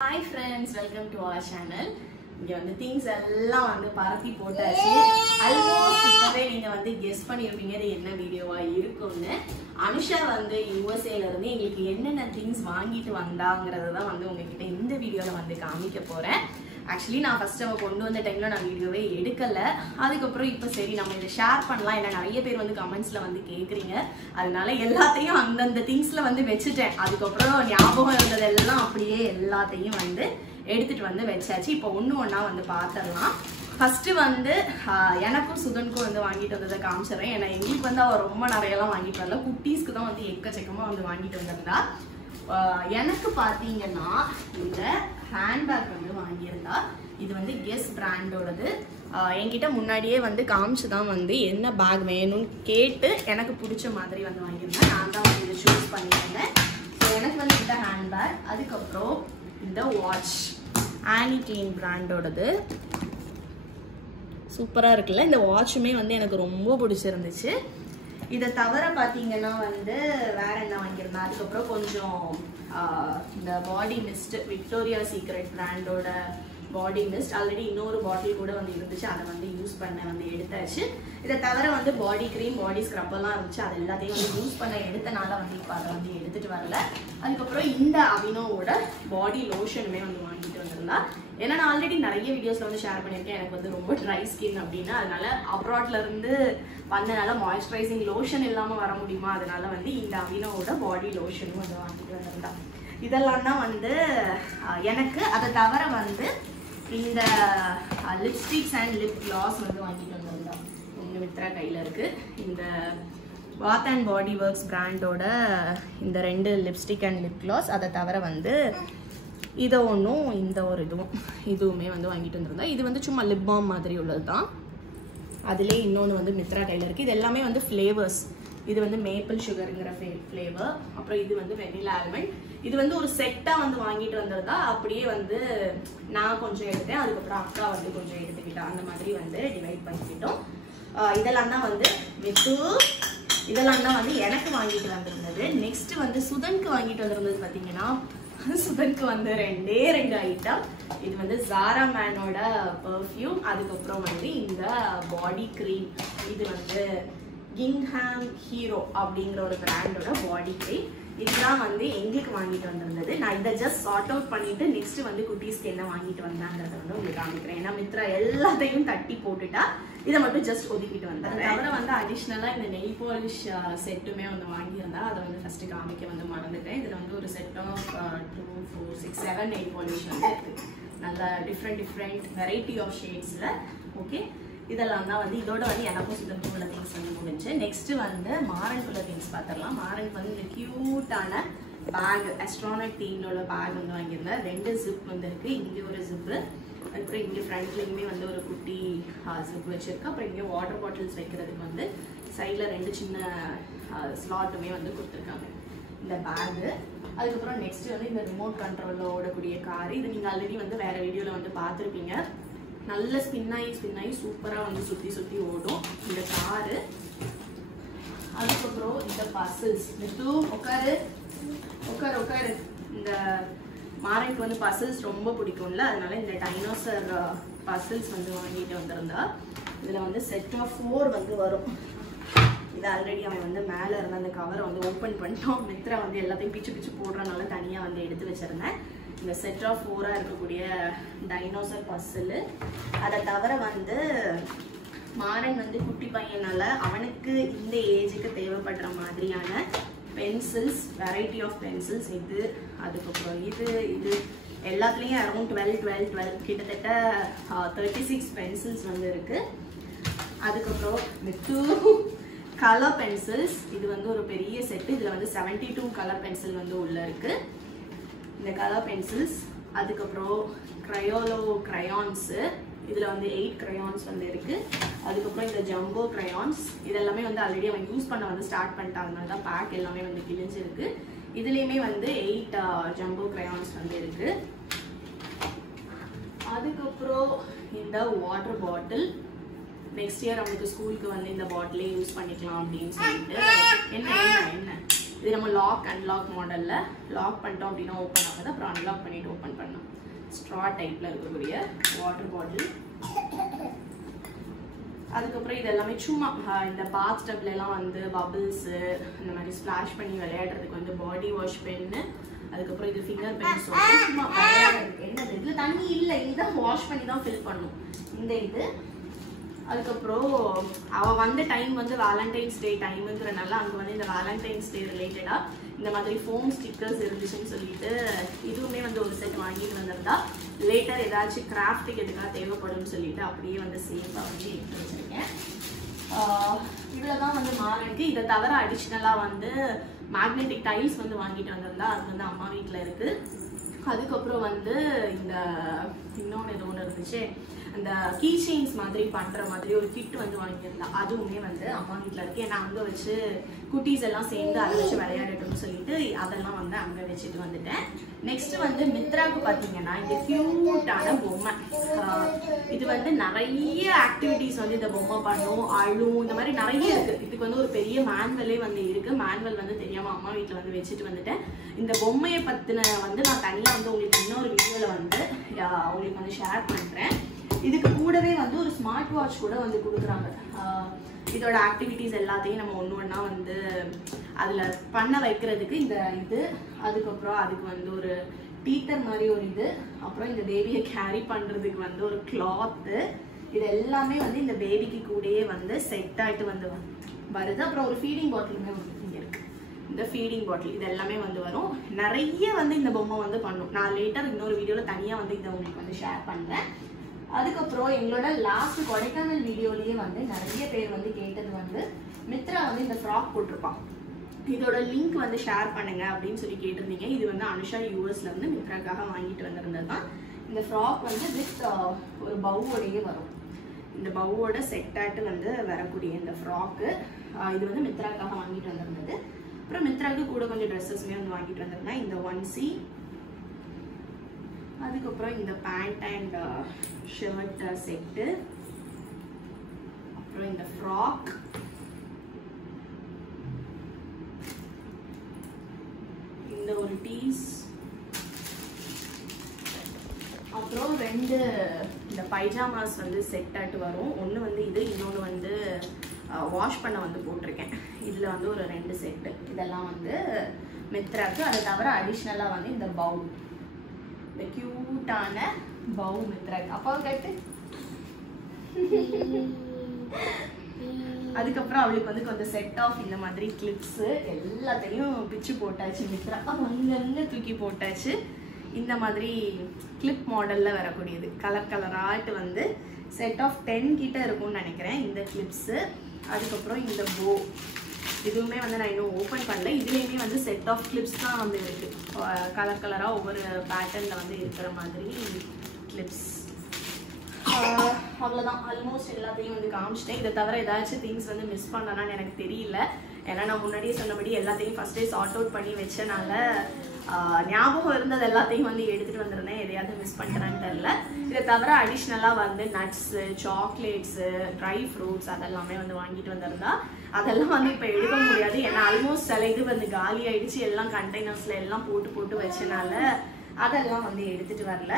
Hi friends, welcome to our channel. இங்க வந்து things எல்லாம் வந்து பரப்பி போட்டாச்சு. ஆல்மோஸ்ட் இப்பவே நீங்க வந்து கெஸ் பண்ணிருப்பீங்க இது என்ன வீடியோவா இருக்கும்னு. அனுஷா வந்து USA ல இருந்து உங்களுக்கு என்னென்ன things வாங்கிட்டு வந்தாங்கறத தான் வந்து உங்ககிட்ட இந்த வீடியோல வந்து காமிக்க போறேன். Actually நான் ஃபர்ஸ்ட் அவ கொண்டு வந்த டைம்ல நான் வீடியோவே எடுக்கல. அதுக்கு அப்புறம் இப்போ சரி நம்ம இத ஷேர் பண்ணலாம். ஏன்னா நிறைய பேர் வந்து கமெண்ட்ஸ்ல வந்து கேக்குறீங்க. அதனால எல்லாத்தையும் அந்த திங்ஸ்ல வந்து வெச்சிட்டேன். அதுக்கு அப்புறம் ஞாபகம் இருந்ததெல்லாம் அப்படியே எல்லாத்தையும் வந்து எடுத்துட்டு வந்து வெச்சாச்சு. இப்போ ஒண்ணா வந்து பாத்துறலாம். ஃபர்ஸ்ட் வந்து எனக்கும் சுதனுக்கும் வந்து வாங்கிட்டு வந்ததை காமிச்சறேன். ஏன்னா எங்களுக்கு வந்து அவ ரொம்ப நிறைய எல்லாம் வாங்கிட்டு வரல. குட்டீஸ்க்கு தான் வந்து எக்கச்சக்கமா வந்து வாங்கிட்டு வந்திருந்தா. எனக்கு பாத்தீங்கன்னா இந்த ஹேண்ட்பேக் வந்து வாங்கியிருந்தா. இது வந்து கெஸ் பிராண்டோடது. என்கிட்ட முன்னாடியே வந்து காமிச்சுதான் வந்து என்ன பேக் வேணும்னு கேட்டு எனக்கு பிடிச்ச மாதிரி வந்து வாங்கியிருந்தேன். நான் தான் வந்து இதை சூஸ் பண்ணியிருந்தேன். ஸோ எனக்கு வந்து இந்த ஹேண்ட்பேக், அதுக்கப்புறம் இந்த வாட்ச் ஆனி கிளீன் பிராண்டோடது. சூப்பராக இருக்குல்ல. இந்த வாட்சுமே வந்து எனக்கு ரொம்ப பிடிச்சிருந்துச்சு. இதை தவிர பார்த்தீங்கன்னா வந்து வேற என்ன வாங்கியிருந்தேன். அதுக்கப்புறம் கொஞ்சம் இந்த பாடி மிஸ்ட், விக்டோரியா சீக்ரெட் பிராண்டோட பாடி மிஸ்ட். ஆல்ரெடி இன்னொரு பாட்டில் கூட வந்து இருந்துச்சு, அதை வந்து யூஸ் பண்ண வந்து எடுத்தாச்சு. இதை தவிர வந்து பாடி க்ரீம், பாடி ஸ்க்ரப் எல்லாம் இருந்துச்சு, அது எல்லாத்தையும் வந்து யூஸ் பண்ண எடுத்தனால வந்து இப்போ அதை வந்து எடுத்துட்டு வரல. அதுக்கப்புறம் இந்த அவினோவோட பாடி லோஷனுமே வந்து வாங்கிட்டு வந்திருந்தா. ஏன்னா நான் ஆல்ரெடி நிறைய வீடியோஸ்ல வந்து ஷேர் பண்ணியிருக்கேன் எனக்கு வந்து ரொம்ப ட்ரை ஸ்கின் அப்படின்னு. அதனால அப்ராட்ல இருந்து வந்தனால மாய்ஸ்சரைசிங் லோஷன் இல்லாம வர முடியுமா, அதனால வந்து இந்த அவினோவோட பாடி லோஷனும் வந்து வாங்கிட்டு வந்திருந்தா. இதெல்லாம் தான் வந்து எனக்கு. அதை தவிர வந்து இந்த லிப்ஸ்டிக்ஸ் அண்ட் லிப் கிளாஸ் வந்து வாங்கிட்டு வந்திருந்தா. உங்க மித்ரா கையில இருக்கு. இந்த பாத் அண்ட் பாடி ஒர்க்ஸ் பிராண்டோட இந்த 2 லிப்ஸ்டிக் அண்ட் லிப் கிளாஸ். அதை தவிர வந்து இதை ஒன்றும் இந்த ஒரு இதுவுமே வந்து வாங்கிட்டு வந்திருந்தா. இது வந்து சும்மா லிப் பாம் மாதிரி உள்ளது தான். அதுலேயே இன்னொன்று வந்து மித்ரா கையில் இருக்குது. இது எல்லாமே வந்து ஃப்ளேவர்ஸ். இது வந்து மேப்பிள் சுகருங்கிற ஃப்ளேவர். அப்புறம் இது வந்து வெனிலா ஆல்மண்ட். இது வந்து ஒரு செட்டாக வந்து வாங்கிட்டு வந்திருந்தா. அப்படியே வந்து நான் கொஞ்சம் எடுத்தேன், அதுக்கப்புறம் அக்கா வந்து கொஞ்சம் எடுத்துக்கிட்டா. அந்த மாதிரி வந்து டிவைட் பண்ணிக்கிட்டோம். இதெல்லாம் தான் வந்து இதெல்லாம் தான் வந்து எனக்கு வாங்கிட்டு வந்திருந்தது. நெக்ஸ்ட் வந்து சுதனுக்கு வாங்கிட்டு வந்திருந்தது பார்த்தீங்கன்னா, சுதனுக்கு வந்து 2 ஐட்டம். இது வந்து ஜாரா மேனோட பெர்ஃப்யூம், அதுக்கப்புறம் வந்து இந்த பாடி க்ரீம். இது வந்து கிங்ஹாம் ஹீரோ அப்படிங்கிற ஒரு பிராண்டோட பாடி க்ரீம். இதுதான் வந்து எங்களுக்கு வாங்கிட்டு வந்திருந்தது. நான் இதை ஜஸ்ட் சார்ட் அவுட் பண்ணிட்டு நெக்ஸ்ட் வந்து குட்டீஸ்க்கு என்ன வாங்கிட்டு வந்தாங்கிறத வந்து உங்களுக்கு காமிக்கிறேன். ஏன்னா மித்ரா எல்லாத்தையும் தட்டி போட்டுட்டா, இதை மட்டும் ஜஸ்ட் ஒதுக்கிட்டு வந்தேன். தவிர வந்து அடிஷ்னலா இந்த நெயில் பாலிஷ் செட்டுமே வந்து வாங்கியிருந்தா. அதை வந்து ஃபர்ஸ்ட் காமிக்க வந்து மறந்துட்டேன். இதுல வந்து ஒரு செட் ஆஃப் 2, 4, 6, 7 நெயில் பாலிஷ் வந்து இருக்கு. நல்ல டிஃப்ரெண்ட் வெரைட்டி ஆஃப் ஷேட்ஸ்ல. ஓகே, இதெல்லாம் தான் வந்து இதோட வந்து எனக்கும் சுதனுக்கும் உள்ள திங்ஸ் வந்து முடிஞ்சு. நெக்ஸ்ட் வந்து மாரனுக்குள்ள திங்ஸ் பார்த்துடலாம். மாரனுக்கு வந்து இந்த கியூட்டான பேக், அஸ்ட்ரானட் தீம்ல உள்ள பேக் வந்து வாங்கியிருந்தேன். 2 ஜிப் வந்து இருக்கு. இங்கே ஒரு ஜிப்பு, அதுக்கப்புறம் இங்கே ஃப்ரண்ட்லேயுமே வந்து ஒரு குட்டி ஜிப் வச்சிருக்கு. அப்புறம் இங்கே வாட்டர் பாட்டில்ஸ் வைக்கிறதுக்கு வந்து சைடில் 2 சின்ன ஸ்லாட்டுமே வந்து கொடுத்துருக்காங்க இந்த பேகு. அதுக்கப்புறம் நெக்ஸ்ட் வந்து இந்த ரிமோட் கண்ட்ரோலில் ஓடக்கூடிய கார். இது நீங்கள் ஆல்ரெடி வந்து வேற வீடியோவில் வந்து பார்த்துருப்பீங்க. நல்ல ஸ்பின்னாகி சூப்பராக வந்து சுற்றி ஓடும் இந்த காரு. அதுக்கப்புறம் இந்த பசில்ஸ். உட்காரு. இந்த மாரனுக்கு வந்து பசில்ஸ் ரொம்ப பிடிக்கும்ல, அதனால இந்த டைனோசர் பசில்ஸ் வந்து வாங்கிட்டு வந்திருந்தா. இதில் வந்து செட் ஆஃப் 4 வந்து வரும். இது ஆல்ரெடி அவன் வந்து மேலே இருந்த அந்த கவரை வந்து ஓப்பன் பண்ணிட்டோம். மித்ரா வந்து எல்லாத்தையும் பிச்சு போடுறதுனால தனியாக வந்து எடுத்து வச்சிருந்தேன். இந்த செட் ஆஃப் 4 இருக்கக்கூடிய டைனோசர் பசில். அதை தவிர வந்து மாரன் வந்து குட்டி பையனால அவனுக்கு இந்த ஏஜுக்கு தேவைப்படுற மாதிரியான பென்சில்ஸ், வெரைட்டி ஆஃப் பென்சில்ஸ். இது அதுக்கப்புறம் இது எல்லாத்துலேயும் அரௌண்ட் 12 கிட்டத்தட்ட 36 பென்சில்ஸ் வந்து இருக்கு. அதுக்கப்புறம் கலர் பென்சில்ஸ். இது வந்து ஒரு பெரிய செட்டு. இதில் வந்து 72 கலர் பென்சில் வந்து உள்ள இருக்கு. இந்த கலர் பென்சில்ஸ். அதுக்கப்புறம் க்ரையோலோ க்ரையான்ஸு. இதில் வந்து 8 க்ரையான்ஸ் வந்து இருக்கு. அதுக்கப்புறம் இந்த ஜம்போ க்ரையான்ஸ். இதெல்லாமே வந்து ஆல்ரெடி அவன் யூஸ் பண்ண வந்து ஸ்டார்ட் பண்ணிட்டாங்க. அதனால தான் பேக் எல்லாமே வந்து கிழிஞ்சிருக்கு. இதுலேயுமே வந்து 8 ஜம்போ க்ரையான்ஸ் வந்து இருக்கு. அதுக்கப்புறம் இந்த வாட்டர் பாட்டில். நெக்ஸ்ட் இயர் அவனுக்கு ஸ்கூலுக்கு வந்து இந்த பாட்டிலே யூஸ் பண்ணிக்கலாம் அப்படின்னு சொல்லிட்டு. என்ன இது நம்ம லாக் அன்லாக் மாடல்ல லாக் பண்ணிட்டோம் அப்படின்னா ஓப்பன் ஆகுது, அப்புறம் அன்லாக் பண்ணிட்டு ஓப்பன் பண்ணலாம். ஸ்ட்ரா டைப்ல இருக்கக்கூடிய வாட்டர் பாட்டில். அதுக்கப்புறம் இது எல்லாமே சும்மா இந்த பாத் டப்ல எல்லாம் வந்து பபிள்ஸ் இந்த மாதிரி ஸ்பிளாஷ் பண்ணி விளையாடுறதுக்கு வந்து பாடி வாஷ் பென்னு. அதுக்கப்புறம் இது ஃபிங்கர் பென் சோப், சும்மா விளையாடுறதுக்கு. என்னது இதுல தண்ணி இல்லை, இதுதான் வாஷ் பண்ணி தான் ஃபில் பண்ணும் இந்த இது. அதுக்கப்புறம் அவள் வந்த டைம் வந்து வேலண்டைன்ஸ் டே டைமுங்கிறனால அங்கே வந்து இந்த வேலண்டைன்ஸ் டே ரிலேட்டடாக இந்த மாதிரி ஃபோம் ஸ்டிக்கர்ஸ் இருந்துச்சுன்னு சொல்லிட்டு இதுவுமே வந்து ஒரு செட் வாங்கிட்டு வந்திருந்தா லேட்டர் ஏதாச்சும் கிராஃப்ட்டுக்கு எதுக்காக தேவைப்படும்னு சொல்லிட்டு அப்படியே வந்து சேஃபாக வந்து எடுத்து வச்சிருக்கேன். இதில் தான் வந்து மாறனுக்கு. இதை தவிர அடிஷ்னலாக வந்து மேக்னெட்டிக் டைல்ஸ் வந்து வாங்கிட்டு வந்திருந்தா அது வந்து அம்மா வீட்டில் இருக்குது. அதுக்கப்புறம் வந்து இந்த இன்னொன்று ஏதோ ஒன்று இருந்துச்சு, அந்த கீ செயின்ஸ் மாதிரி பண்ணுற மாதிரி ஒரு கிட் வந்து வாங்கியிருந்தேன். அதுவுமே வந்து அம்மா வீட்டில் இருக்குது. ஏன்னா அங்கே வச்சு குட்டீஸ் எல்லாம் சேர்ந்து அதை வச்சு விளையாடட்டும்னு சொல்லிட்டு அதெல்லாம் வந்து அங்கே வச்சுட்டு வந்துட்டேன். நெக்ஸ்ட் வந்து மித்ராவுக்கு பார்த்தீங்கன்னா இந்த கியூட்டான பொம்மை. இது வந்து நிறைய ஆக்டிவிட்டிஸ் வந்து இந்த பொம்மை பண்ணும், அழும், இந்த மாதிரி நிறைய இருக்குது. இதுக்கு வந்து ஒரு பெரிய மேனுவலே வந்து இருக்குது. மேனுவல் வந்து தெரியாமல் அம்மா வீட்டில் வந்து வச்சுட்டு வந்துட்டேன். இந்த பொம்மையை பற்றின வந்து நான் தனியாக வந்து உங்களுக்கு இன்னொரு வீடியோவில் வந்து உங்களுக்கு வந்து ஷேர் பண்ணுறேன். இதுக்கு கூடவே வந்து ஒரு ஸ்மார்ட் வாட்ச் கூட வந்து கொடுக்குறாங்க. இதோட ஆக்டிவிட்டிஸ் எல்லாத்தையும் நம்ம ஒன்று ஒன்றா வந்து அதில் பண்ண வைக்கிறதுக்கு இந்த இது. அதுக்கப்புறம் அதுக்கு வந்து ஒரு டீத்தர் மாதிரி ஒரு இது, அப்புறம் இந்த பேபியை கேரி பண்ணுறதுக்கு வந்து ஒரு கிளாத்து. இது எல்லாமே வந்து இந்த பேபிக்கு கூடயே வந்து செட் ஆகிட்டு வந்து வருது. அப்புறம் ஒரு ஃபீடிங் பாட்டிலுமே வந்து இங்கே இருக்குது. இந்த ஃபீடிங் பாட்டில் இது எல்லாமே வந்து வரும். நிறைய வந்து இந்த பொம்மை வந்து பண்ணும். நான் லேட்டர் இன்னொரு வீடியோவில் தனியாக வந்து இதை உங்களுக்கு வந்து ஷேர் பண்ணுறேன். அதுக்கப்புறம் எங்களோட லாஸ்ட் கொடைக்கானல் வீடியோலயே வந்து நிறைய பேர் வந்து கேட்டது வந்து மித்ரா வந்து இந்த ஃப்ராக் போட்டிருப்பான், இதோட லிங்க் வந்து ஷேர் பண்ணுங்க அப்படின்னு சொல்லி கேட்டிருந்தீங்க. இது வந்து அனுஷா யூஎஸ்ல வந்து மித்ராக்காக வாங்கிட்டு வந்திருந்தது தான். இந்த ஃப்ராக் வந்து வித் ஒரு பவுவோடையே வரும். இந்த பவுவோட செட் ஆட்டு வந்து வரக்கூடிய இந்த ஃப்ராக்கு இது வந்து மித்ராக்காக வாங்கிட்டு வந்திருந்தது. அப்புறம் மித்ராக்கு கூட கொஞ்சம் ட்ரெஸ்ஸஸ்மே வந்து வாங்கிட்டு வந்திருந்தேன். இந்த ஒன்சி, அதுக்கப்புறம் இந்த பேண்ட் அண்ட் ஷர்ட் செட்டு, அப்புறம் இந்த ஃப்ராக், இந்த ஒரு டீஸ், அப்புறம் ரெண்டு இந்த பைஜாமாஸ் வந்து செட் ஆட்டு வரும். ஒன்று வந்து இது, இன்னொன்று வந்து வாஷ் பண்ண வந்து போட்டிருக்கேன். இதில் வந்து ஒரு 2 செட்டு. இதெல்லாம் வந்து மித்ராக்கு. அதை தவிர அடிஷ்னலாக வந்து இந்த பவுல், இந்த கியூட்டான பவு மித்ராக்கு. அப்பாவும் கட்டு. அதுக்கப்புறம் அவளுக்கு வந்து கொஞ்சம் செட் ஆஃப் இந்த மாதிரி கிளிப்ஸ் எல்லாத்தையும் பிச்சு போட்டாச்சு. மித்ரா அங்கங்க தூக்கி போட்டாச்சு. இந்த மாதிரி கிளிப் மாடல்ல வரக்கூடியது கலர் கலராட்டு வந்து செட் ஆஃப் 10 கிட்ட இருக்கும்னு நினைக்கிறேன் இந்த கிளிப்ஸு. அதுக்கப்புறம் இந்த போ, இதுவுமே வந்து நான் இன்னும் ஓப்பன் பண்ணல. இதுலேயுமே வந்து செட் ஆஃப் கிளிப்ஸ் தான் வந்து இருக்குது. கலர் கலராக ஒவ்வொரு பேட்டர்னில் வந்து இருக்கிற மாதிரி கிளிப்ஸ். அவ்வளோதான், ஆல்மோஸ்ட் எல்லாத்தையும் வந்து காமிச்சிட்டேன். இதை தவிர ஏதாச்சும் திங்ஸ் வந்து மிஸ் பண்ணலான்னு எனக்கு தெரியல. ஏன்னா நான் முன்னாடியே சொன்னபடி எல்லாத்தையும் ஃபஸ்ட்டே சார்ட் அவுட் பண்ணி வச்சனால ஞாபகம் இருந்தது எல்லாத்தையும் வந்து எடுத்துகிட்டு வந்திருந்தேன். எதையாவது மிஸ் பண்ணிட்டேன்னு தெரில. இதை தவிர அடிஷ்னலாக வந்து நட்ஸு, சாக்லேட்ஸு, ட்ரை ஃப்ரூட்ஸ் அதெல்லாமே வந்து வாங்கிட்டு வந்திருந்தா. அதெல்லாம் வந்து இப்போ எடுக்க முடியாது. ஏன்னா ஆல்மோஸ்ட் சில இது வந்து காலி ஆகிடுச்சு. எல்லாம் கண்டெய்னர்ஸில் எல்லாம் போட்டு போட்டு வச்சனால அதெல்லாம் வந்து எடுத்துகிட்டு வரல.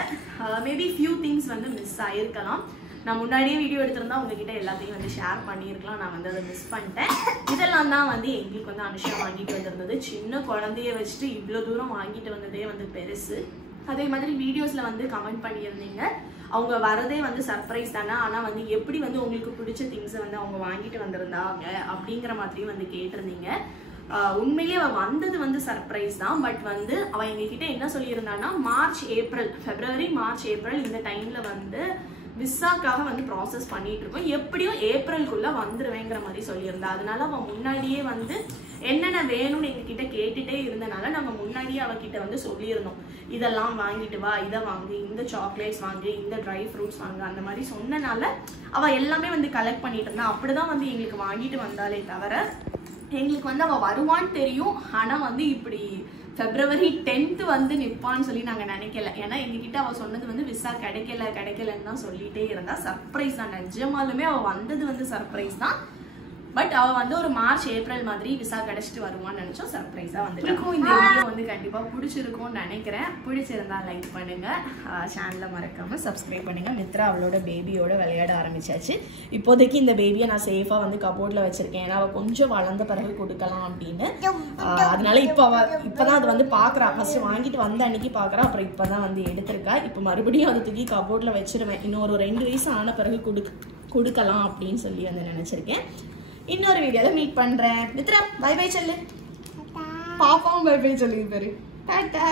மேபி ஃபியூ திங்ஸ் வந்து மிஸ் ஆகிருக்கலாம். நான் முன்னாடியே வீடியோ எடுத்திருந்தா உங்ககிட்ட எல்லாத்தையும் வந்து ஷேர் பண்ணியிருக்கலாம். நான் வந்து அதை மிஸ் பண்ணிட்டேன். இதெல்லாம் தான் வந்து எங்களுக்கு வந்து அனுஷா வாங்கிட்டு வந்திருந்தது. சின்ன குழந்தைய வச்சுட்டு இவ்வளோ தூரம் வாங்கிட்டு வந்ததே வந்து பெருசு. அதே மாதிரி வீடியோஸில் வந்து கமெண்ட் பண்ணியிருந்தீங்க, அவங்க வரதே வந்து சர்ப்ரைஸ் தானே, ஆனால் வந்து எப்படி வந்து உங்களுக்கு பிடிச்ச திங்ஸை வந்து அவங்க வாங்கிட்டு வந்திருந்தாங்க அப்படிங்கிற மாதிரியும் வந்து கேட்டிருந்தீங்க. உண்மையிலேயே அவள் வந்தது வந்து சர்ப்ரைஸ் தான். பட் வந்து அவள் எங்ககிட்ட என்ன சொல்லியிருந்தான்னா, March April, February March April இந்த டைமில் வந்து விசாக்காக வந்து ப்ராசஸ் பண்ணிட்டு இருக்கோம், எப்படியும் ஏப்ரலுக்குள்ள வந்துருவேங்கிற மாதிரி சொல்லியிருந்தா. அதனால அவன் முன்னாடியே வந்து என்னென்ன வேணும்னு எங்ககிட்ட கேட்டுட்டே இருந்தனால நம்ம முன்னாடியே அவகிட்ட வந்து சொல்லியிருந்தோம், இதெல்லாம் வாங்கிட்டு வா, இதை வாங்கு, இந்த சாக்லேட்ஸ் வாங்கு, இந்த ட்ரை ஃப்ரூட்ஸ் வாங்கு, அந்த மாதிரி சொன்னனால அவள் எல்லாமே வந்து கலெக்ட் பண்ணிட்டு இருந்தா. அப்படிதான் வந்து எங்களுக்கு வாங்கிட்டு வந்தாலே தவிர எங்களுக்கு வந்து அவள் வருவான்னு தெரியும். ஆனால் வந்து இப்படி February 10th வந்து நிற்பான்னு சொல்லி நாங்கள் நினைக்கல. ஏன்னா எங்ககிட்ட அவள் சொன்னது வந்து விசா கிடைக்கலன்னு தான் சொல்லிட்டே இருந்தா. சர்ப்ரைஸ் தான், நிஜமாலுமே அவள் வந்தது வந்து சர்ப்ரைஸ் தான். பட் அவ வந்து ஒரு மார்ச் ஏப்ரல் மாதிரி விசா கிடைச்சிட்டு வருவான்னு நினைச்சோம். சர்ப்ரைஸா வந்துருக்கும். இந்த வீடியோ வந்து கண்டிப்பா பிடிச்சிருக்கும்னு நினைக்கிறேன். பிடிச்சிருந்தா லைக் பண்ணுங்க, சேனலை மறக்காம சப்ஸ்கிரைப் பண்ணுங்க. மித்ரா அவளோட பேபியோட விளையாட ஆரம்பிச்சாச்சு. இப்போதைக்கு இந்த பேபியை நான் சேஃபா வந்து கபோர்ட்ல வச்சிருக்கேன். ஏன்னா அவ கொஞ்சம் வளர்ந்த பிறகு கொடுக்கலாம் அப்படின்னு. அதனால இப்பதான் அது வந்து பாக்குறா. ஃபர்ஸ்ட் வாங்கிட்டு வந்த அன்னைக்கு பாக்குறா, அப்புறம் இப்பதான் வந்து எடுத்திருக்கா. இப்ப மறுபடியும் அதை தூக்கி கபோர்ட்ல வச்சிருவேன். இன்னும் ஒரு 2 வயசு ஆன பிறகு கொடுக்கலாம் அப்படின்னு சொல்லி வந்து நினைச்சிருக்கேன். இன்னொரு வீடியோல மீட் பண்றேன். மித்ரா பை பை சொல்லு. பாப்பாவும் பை பை சொல்லு. டாடா.